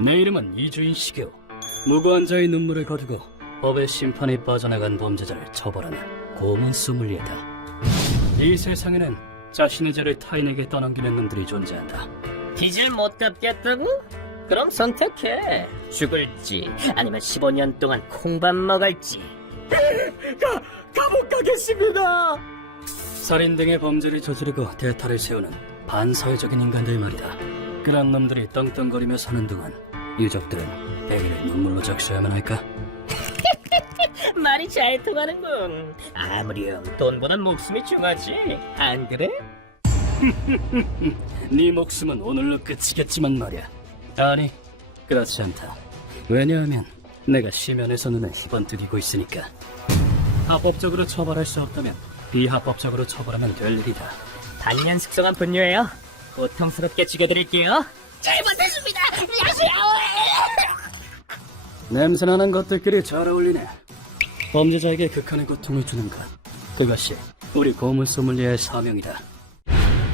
내 이름은 이주인 시교. 무고한 자의 눈물을 거두고 법의 심판에 빠져나간 범죄자를 처벌하는 고문 소믈리에다. 이 세상에는 자신의 죄를 타인에게 떠넘기는 놈들이 존재한다. 빚을 못 갚겠다고? 그럼 선택해. 죽을지 아니면 15년 동안 콩밥 먹을지. 감옥 가겠습니다. 살인 등의 범죄를 저지르고 대타를 세우는 반사회적인 인간들 말이다. 그런 놈들이 떵떵거리며 사는 동안 유족들은 베개를 눈물로 적셔야만 할까? 말이 잘 통하는군. 아무렴 돈보단 목숨이 중하지, 안 그래? 네 목숨은 오늘로 끝이겠지만 말이야. 아니, 그렇지 않다. 왜냐하면 내가 시면에서 눈을 번뜩이고 있으니까. 합법적으로 처벌할 수 없다면 비합법적으로 처벌하면 될 일이다. 단연 숙성한 분뇨예요. 고통스럽게 죽여드릴게요. 잘못했습니다. 안녕하세요. 냄새나는 것들끼리 잘 어울리네. 범죄자에게 극한의 고통을 주는 것, 그것이 우리 고문 소믈리에의 사명이다.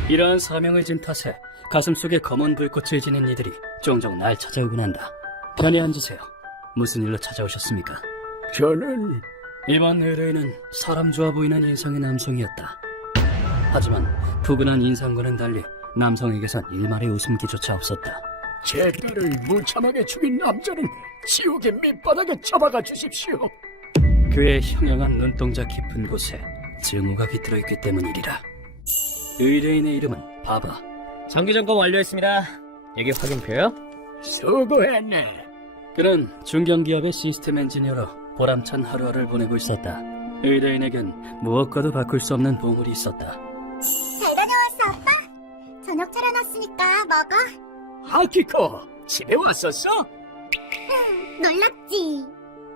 이러한 사명을 진 탓에 가슴속에 검은 불꽃을 지닌 이들이 종종 날 찾아오곤 한다. 편히 앉으세요. 무슨 일로 찾아오셨습니까? 저는 이번 의뢰인은 사람 좋아 보이는 인상의 남성이었다. 하지만 푸근한 인상과는 달리 남성에게선 일말의 웃음기조차 없었다. 제 딸을 무참하게 죽인 남자는 지옥의 밑바닥에 처박아 주십시오. 그의 형형한 눈동자 깊은 곳에 증오가 깃들어 있기 때문이리라. 의뢰인의 이름은 바바. 정기점검 완료했습니다. 여기 확인표요? 수고했네. 그는 중견기업의 시스템 엔지니어로 보람찬 하루하루를 보내고 있었다. 의뢰인에겐 무엇과도 바꿀 수 없는 보물이 있었다. 잘 다녀왔어, 아빠. 저녁 차려놨으니까 먹어. 아키코, 집에 왔었어? 놀랍지?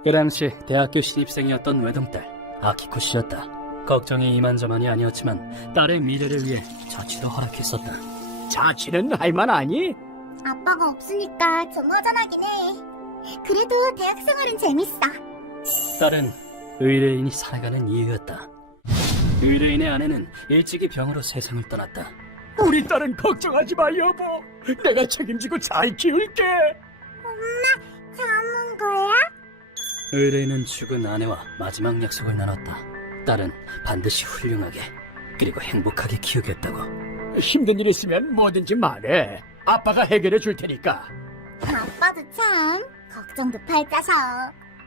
그 당시 대학교 신입생이었던 외동딸 아키코 씨였다. 걱정이 이만저만이 아니었지만 딸의 미래를 위해 자취도 허락했었다. 자취는 할만하니? 아빠가 없으니까 좀 허전하긴 해. 그래도 대학 생활은 재밌어. 딸은 의뢰인이 살아가는 이유였다. 의뢰인의 아내는 일찍이 병으로 세상을 떠났다. 우리 딸은 걱정하지 마, 여보. 내가 책임지고 잘 키울게. 엄마, 잠은 거야? 의뢰인은 죽은 아내와 마지막 약속을 나눴다. 딸은 반드시 훌륭하게 그리고 행복하게 키우겠다고. 힘든 일 있으면 뭐든지 말해. 아빠가 해결해 줄 테니까. 아빠도 참 걱정도 팔자셔.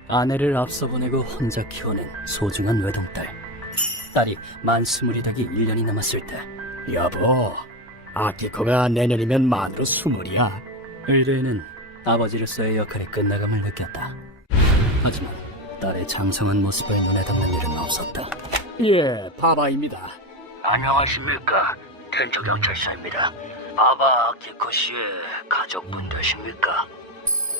아내를 앞서 보내고 혼자 키우는 소중한 외동딸. 딸이 만 20이 되기 1년이 남았을 때 여보, 아키코가 내년이면 만으로 20이야. 의뢰인은 아버지로서의 역할이 끝나감을 느꼈다. 하지만 딸의 장성한 모습을 눈에 담는 일은 없었다. 예, 바바입니다. 안녕하십니까. 덴터 경찰서입니다. 바바 아키코 씨의 가족분 되십니까?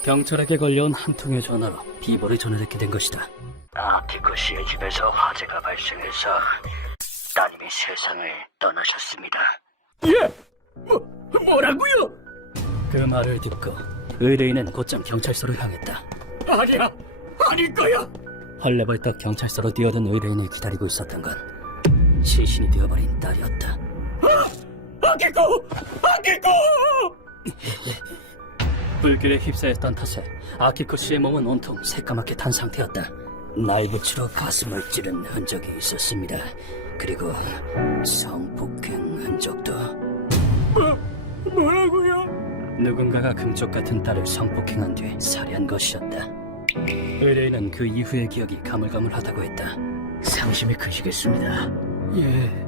경찰에게 걸려온 한 통의 전화로 비보를 전해듣게 된 것이다. 아키코 씨의 집에서 화재가 발생해서 따님이 세상을 떠나셨습니다. 예, 뭐라고요? 그 말을 듣고 의뢰인은 곧장 경찰서로 향했다. 아니야, 아닐 거야. 헐레벌떡 경찰서로 뛰어든 의뢰인을 기다리고 있었던 건 시신이 되어버린 딸이었다. 아키코! 아키코! 불길에 휩싸였던 탓에 아키코 씨의 몸은 온통 새까맣게 탄 상태였다. 날붙이로 가슴을 찌른 흔적이 있었습니다. 그리고 성폭행 흔적도. 뭐라고요? 누군가가 금쪽 같은 딸을 성폭행한 뒤 살해한 것이었다. 의뢰인은 그 이후의 기억이 가물가물하다고 했다. 상심이 크시겠습니다. 예.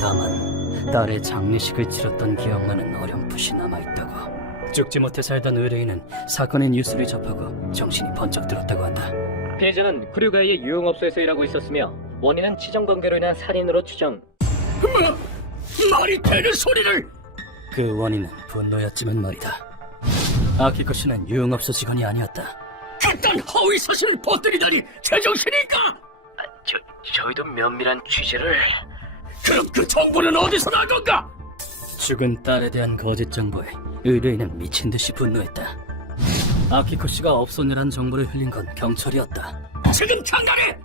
다만 딸의 장례식을 치렀던 기억만은 어렴풋이 남아있다고. 죽지 못해 살던 의뢰인은 사건의 뉴스를 접하고 정신이 번쩍 들었다고 한다. 피해자는 크류가이의 유흥업소에서 일하고 있었으며 원인은 치정관계로 인한 살인으로 추정. 말이 되는 소리를! 그 원인은 분노였지만 말이다. 아키코 씨는 유흥업소 직원이 아니었다. 그딴 허위 사실을 퍼뜨리다니 제정신일까? 저희도 면밀한 취재를... 그럼 그 정보는 어디서 난 건가? 죽은 딸에 대한 거짓 정보에 의뢰인은 미친 듯이 분노했다. 아키코 씨가 업소녀란 정보를 흘린 건 경찰이었다. 지금 장난해!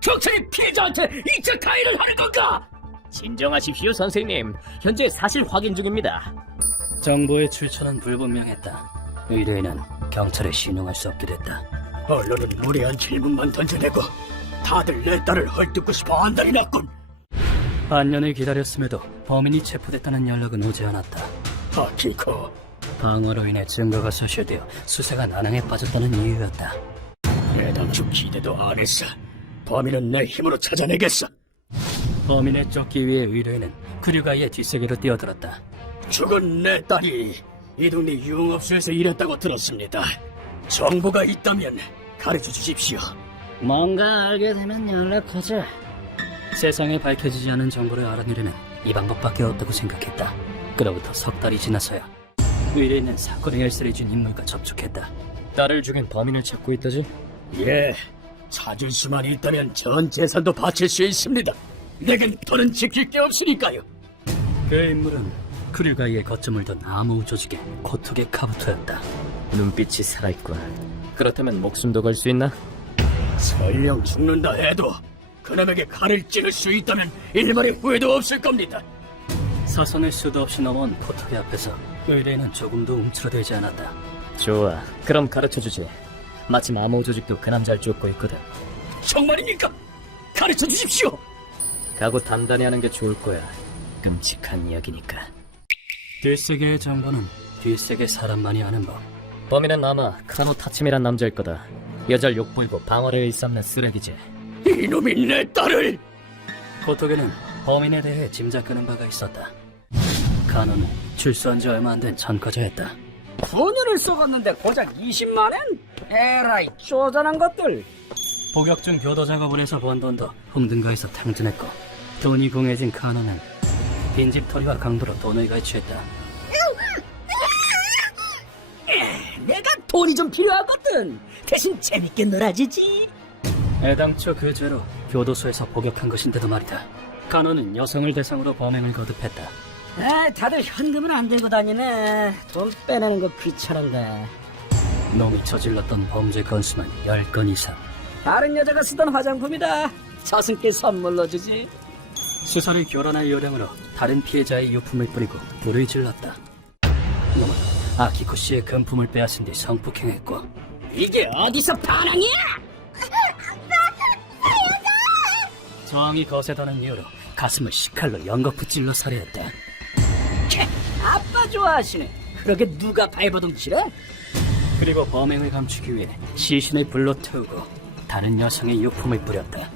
경찰이 피해자한테 이체 가해를 하는 건가? 진정하십시오, 선생님. 현재 사실 확인 중입니다. 정보의 출처는 불분명했다. 의뢰인은 경찰에 신용할 수 없게 됐다. 언론은 무례한 질문만 던져내고 다들 내 딸을 헐뜯고 싶어 한달이 났군. 반년을 기다렸음에도 범인이 체포됐다는 연락은 오지 않았다. 아키코, 방어로 인해 증거가 소실되어 수사가 난항에 빠졌다는 이유였다. 애당초 기대도 안 했어. 범인은 내 힘으로 찾아내겠어. 범인에 쫓기 위해 의뢰인은 크류가이의 뒷세계로 뛰어들었다. 죽은 내 딸이 이 동네 유흥업소에서 일했다고 들었습니다. 정보가 있다면 가르쳐 주십시오. 뭔가 알게 되면 연락하자. 세상에 밝혀지지 않은 정보를 알아내려면 이 방법밖에 없다고 생각했다. 그로부터 석 달이 지나서야 의뢰인은 사건의 열쇠를 쥔 인물과 접촉했다. 딸을 죽인 범인을 찾고 있다지? 예, 찾을 수만 있다면 전 재산도 바칠 수 있습니다. 내겐 더는 지킬 게 없으니까요. 그 인물은 크류가이의 거점을 둔 암호 조직의 코토게 카부토였다. 눈빛이 살아있군. 그렇다면 목숨도 걸 수 있나? 설령 죽는다 해도 그놈에게 칼을 찌를 수 있다면 일말의 후회도 없을 겁니다. 서선을 수도 없이 넘어온 코토게 앞에서 의뢰인은 조금도 움츠러들지 않았다. 좋아. 그럼 가르쳐주지. 마침 암호 조직도 그 남자를 쫓고 있거든. 정말입니까? 가르쳐 주십시오. 각오 단단히 하는 게 좋을 거야. 끔찍한 이야기니까. 뒷세계의 정보는 뒷세계 사람만이 아는 법. 범인은 아마 카노 타츠미란 남자일 거다. 여자를 욕보이고 방어를 일삼는 쓰레기지. 이놈이 내 딸을! 코토게는 범인에 대해 짐작하는 바가 있었다. 카노는 출소한 지 얼마 안 된 전과자였다. 9년을 썩었는데 고작 20만엔? 에라이 쪼잔한 것들. 복역 중 교도 작업을 해서 번 돈도 홍등가에서 탕진했고 돈이 공해진 카노는 빈집털이와 강도로 돈을 갈취했다. 내가 돈이 좀 필요하거든. 대신 재밌게 놀아주지. 애당초 그 죄로 교도소에서 복역한 것인데도 말이다. 카노는 여성을 대상으로 범행을 거듭했다. 아, 다들 현금은 안 들고 다니네. 돈 빼내는 거 귀찮은데. 놈이 저질렀던 범죄 건수만 10건 이상. 다른 여자가 쓰던 화장품이다. 저승께 선물로 주지. 수사를 결혼할 요령으로 다른 피해자의 유품을 뿌리고 불을 질렀다. 놈은 아키코 씨의 금품을 빼앗은 뒤 성폭행했고 이게 어디서 반항이야? 저항이 거세다는 이유로 가슴을 식칼로 연거푸 찔러 살해했다. 아빠 좋아하시네. 그러게 누가 발버둥치래? 그리고 범행을 감추기 위해 시신을 불로 태우고 다른 여성의 유품을 뿌렸다.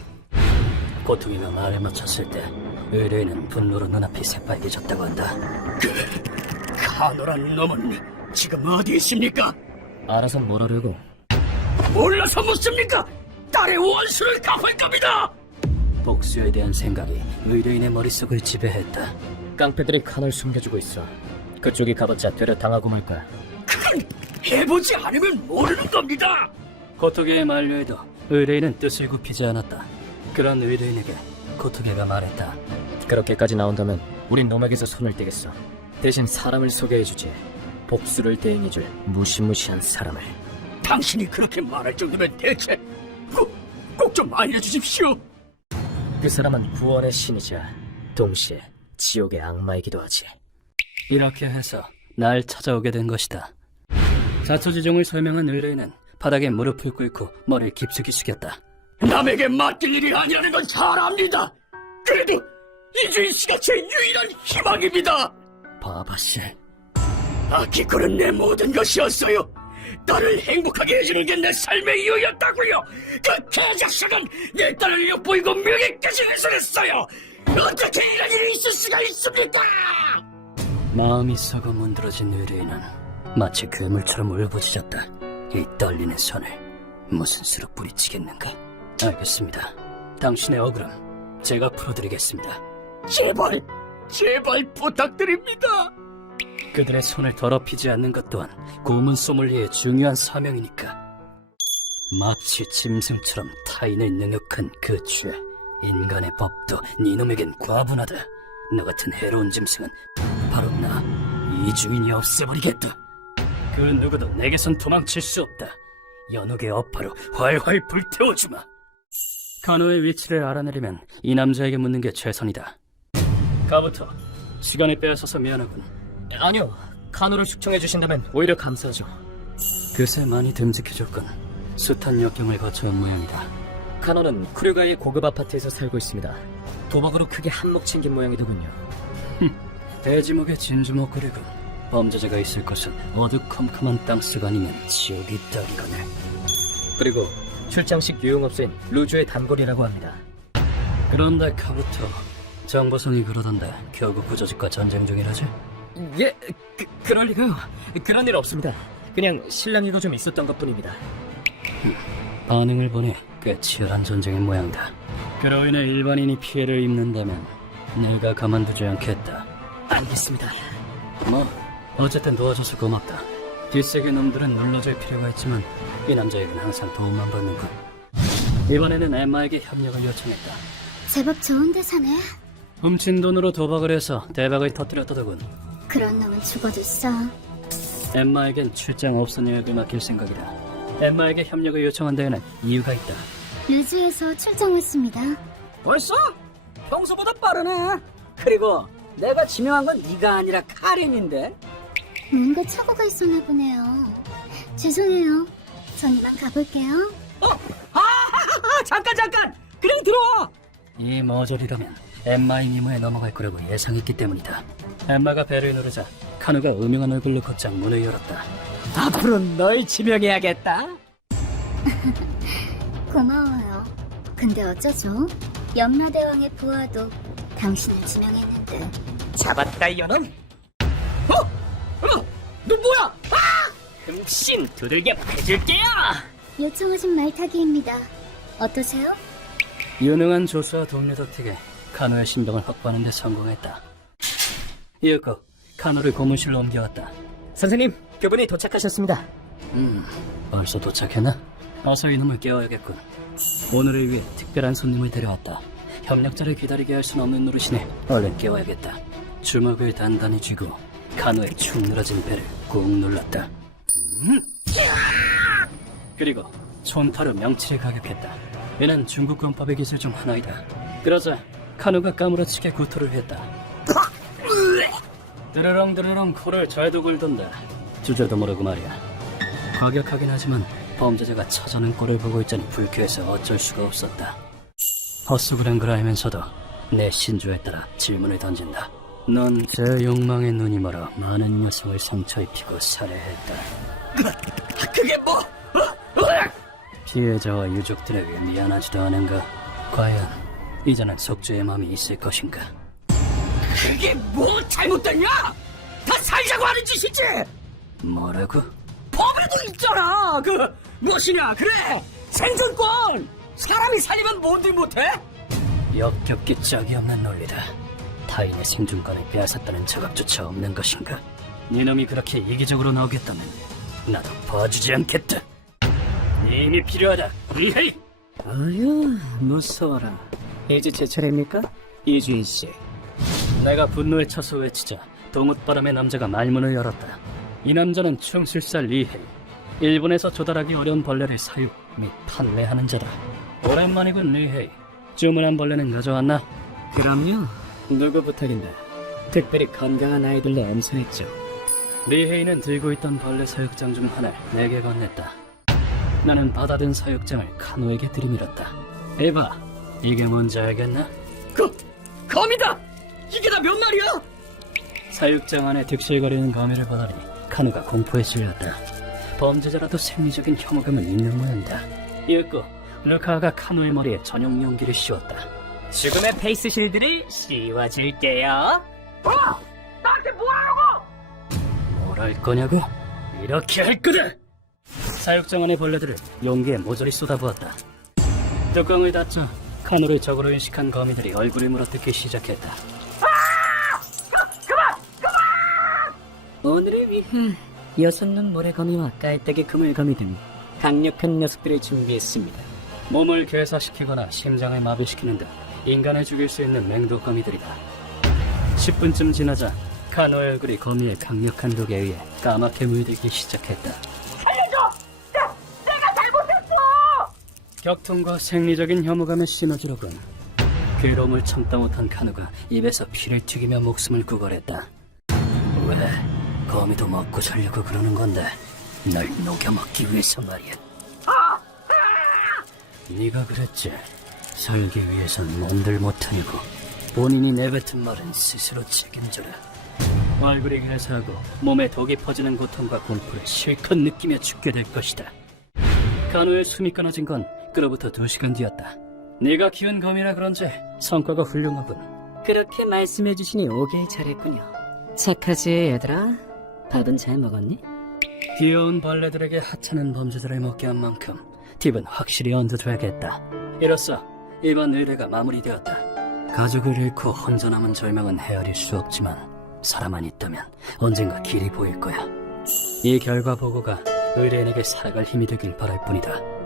고통이가 말을 맞췄을 때 의뢰인은 분노로 눈앞이 새빨개졌다고 한다. 카노란 놈은 지금 어디 있습니까? 알아서 뭘 하려고? 몰라서 묻습니까? 딸의 원수를 갚을 겁니다! 복수에 대한 생각이 의뢰인의 머릿속을 지배했다. 깡패들이 칸을 숨겨주고 있어. 그쪽이 가봤자 되려 당하고 말 거야. 그건 해보지 않으면 모르는 겁니다! 고토게의 만류에도 의뢰인은 뜻을 굽히지 않았다. 그런 의뢰인에게 고토게가 말했다. 그렇게까지 나온다면 우린 놈에게서 손을 떼겠어. 대신 사람을 소개해주지. 복수를 대행해줄 무시무시한 사람을. 당신이 그렇게 말할 정도면 대체 꼭 좀 알려주십시오. 그 사람은 구원의 신이자 동시에 지옥의 악마이기도 하지. 이렇게 해서 날 찾아오게 된 것이다. 자초지종을 설명한 의뢰인은 바닥에 무릎을 꿇고 머리를 깊숙이 숙였다. 남에게 맡길 일이 아니라는 건 잘 압니다. 그래도 이주인 씨가 제 유일한 희망입니다. 바바씨. 아키코는 내 모든 것이었어요. 딸을 행복하게 해주는 게 내 삶의 이유였다고요. 그 개자식은 내 딸을 엿보이고 명예까지 훼손했어요. 어떻게 이런 일이 있을 수가 있습니까? 마음이 썩어 문드러진 의뢰인은 마치 괴물처럼 울부짖었다. 이 떨리는 손을 무슨 수로 뿌리치겠는가? 알겠습니다. 당신의 억울함 제가 풀어드리겠습니다. 제발 부탁드립니다. 그들의 손을 더럽히지 않는 것 또한 고문 소믈리에의 중요한 사명이니까. 마치 짐승처럼 타인을 능욕한 그 죄. 인간의 법도 니놈에겐 과분하다. 너 같은 해로운 짐승은 바로 나 이주인이 없애버리겠다. 그 누구도 내게선 도망칠 수 없다. 연옥의 어파로 활활 불태워주마. 카노의 위치를 알아내려면 이 남자에게 묻는 게 최선이다. 가부터 시간을 빼앗아서 미안하군. 아니요. 카노를 숙청해 주신다면 오히려 감사하죠. 그새 많이 듬직해졌군. 숱한 역경을 거쳐 온 모양이다. 카노는 쿠르가의 고급 아파트에서 살고 있습니다. 도박으로 크게 한몫 챙긴 모양이더군요. 대지목에 진주목거리군. 범죄자가 있을 것은 어두컴컴한 땅속 아니면 지옥이 딱이거네. 그리고 출장식 유흥업소인 루즈의 단골이라고 합니다. 그런데 카부토, 정보성이 그러던데 결국 구조직과 전쟁 중이라지? 예, 그럴 리가요. 그런 일 없습니다. 그냥 실랑이가 좀 있었던 것뿐입니다. 반응을 보니 꽤 치열한 전쟁의 모양이다. 그로 인해 일반인이 피해를 입는다면 내가 가만두지 않겠다. 알겠습니다. 뭐 어쨌든 도와줘서 고맙다. 뒷세계 놈들은 눌러줄 필요가 있지만 이 남자에겐 항상 도움만 받는군. 이번에는 엠마에게 협력을 요청했다. 제법 좋은 대사네. 훔친 돈으로 도박을 해서 대박을 터뜨렸다더군. 그런 놈은 죽어줬어. 엠마에겐 출장 없은 여행을 맡길 생각이다. 엠마에게 협력을 요청한 데에는 이유가 있다. 루즈에서 출장 왔습니다. 벌써? 평소보다 빠르네. 그리고 내가 지명한 건 네가 아니라 카린인데. 뭔가 착오가 있었나 보네요. 죄송해요. 전 이만 가볼게요. 잠깐. 그래 들어와. 이 머저리라면 엠마의 미모에 넘어갈 거라고 예상했기 때문이다. 엠마가 배를 누르자 카누가 음흉한 얼굴로 곧장 문을 열었다. 앞으로 널 지명해야겠다. 고마워요. 근데 어쩌죠? 염라대왕의 부하도 당신을 지명했는데. 잡았다 이놈. 너 뭐야? 흠씬 두들겨 패줄게요. 요청하신 말타기입니다. 어떠세요? 유능한 조수와 동료 덕택에 카누의 신병을 확보하는 데 성공했다. 이윽고 카누를 고문실로 옮겨왔다. 선생님, 그분이 도착하셨습니다. 벌써 도착했나? 어서 이놈을 깨워야겠군. 오늘을 위해 특별한 손님을 데려왔다. 협력자를 기다리게 할 순 없는 노릇이네. 얼른 깨워야겠다. 주먹을 단단히 쥐고 카누의 축 늘어진 배를 꾹 눌렀다. 그리고 손파로 명치를 가격했다. 이는 중국 군법의 기술 중 하나이다. 그러자 카누가 까무러치게 구토를 했다. 드르렁 코를 잘도 굴던다. 주저도 모르고 말이야. 과격하긴 하지만 범죄자가 처자는 꼴을 보고 있자니 불쾌해서 어쩔 수가 없었다. 헛수그란 걸 알면서도 내 신조에 따라 질문을 던진다. 넌 제 욕망의 눈이 멀어 많은 여성을 상처 입히고 살해했다. 그게 뭐? 피해자와 유족들에게 미안하지도 않은가? 과연 이제는 속죄의 마음이 있을 것인가? 그게 뭐 잘못됐냐? 다 살자고 하는 짓이지. 뭐라고? 법에도 있잖아. 무엇이냐? 그래, 생존권. 사람이 살리면 뭔들 못해? 역겹기 짝이 없는 논리다. 타인의 생존권을 빼앗았다는 자각조차 없는 것인가? 네놈이 그렇게 이기적으로 나오겠다면 나도 봐주지 않겠다. 네 힘이 필요하다. 이헤이. 아유, 무서워라. 이제 제 차례입니까? 이주인 씨. 내가 분노에 차서 외치자 동웃바람의 남자가 말문을 열었다. 이 남자는 충술사 리헤이. 일본에서 조달하기 어려운 벌레를 사육 및 판매하는 자다. 오랜만이군 리헤이. 주문한 벌레는 가져왔나? 그럼요. 누구 부탁인데? 특별히 건강한 아이들로 엄선했죠. 리헤이는 들고 있던 벌레 사육장 중 하나를 내게 건넸다. 나는 받아든 사육장을 카노에게 들이밀었다. 에바, 이게 뭔지 알겠나? 거미다. 이게 다 몇 마리야? 사육장 안에 득실거리는 거미를 보더니 카누가 공포에 질렸다. 범죄자라도 생리적인 혐오감은 있는 모양이다. 이윽고 루카가 카누의 머리에 전용 용기를 씌웠다. 죽음의 페이스 실드를 씌워줄게요. 나한테 뭐 하라고? 뭘 할 거냐고? 이렇게 할 거다! 사육장 안의 벌레들을 용기에 모조리 쏟아부었다. 뚜껑을 닫자 카누를 적으로 인식한 거미들이 얼굴을 물어뜯기 시작했다. 오늘을 위해 6눈 모래거미와 깔때기 그물거미 등 강력한 녀석들을 준비했습니다. 몸을 괴사시키거나 심장을 마비시키는 등 인간을 죽일 수 있는 맹독거미들이다. 10분쯤 지나자 카노의 얼굴이 거미의 강력한 독에 의해 까맣게 물들기 시작했다. 살려줘! 내가 잘못했어! 격통과 생리적인 혐오감의 시너지로군. 괴로움을 참다 못한 카누가 입에서 피를 튀기며 목숨을 구걸했다. 왜? 거미도 먹고 살려고 그러는 건데 널 녹여먹기 위해서 말이야. 네가 그랬지. 살기 위해선 몸들 못하고 본인이 내뱉은 말은 스스로 책임져라. 얼굴이 회사하고 몸에 독이 퍼지는 고통과 공포를 실컷 느끼며 죽게 될 것이다. 간호의 숨이 끊어진 건 그로부터 2시간 뒤였다. 네가 키운 검이라 그런지 성과가 훌륭하군. 그렇게 말씀해주시니 오길 잘했군요. 착하지, 얘들아? 밥은 잘 먹었니? 귀여운 벌레들에게 하찮은 범죄자를 먹게 한 만큼 팁은 확실히 얹어줘야겠다. 이로써 이번 의뢰가 마무리되었다. 가족을 잃고 혼자 남은 절망은 헤아릴 수 없지만 사람만 있다면 언젠가 길이 보일 거야. 이 결과 보고가 의뢰인에게 살아갈 힘이 되길 바랄 뿐이다.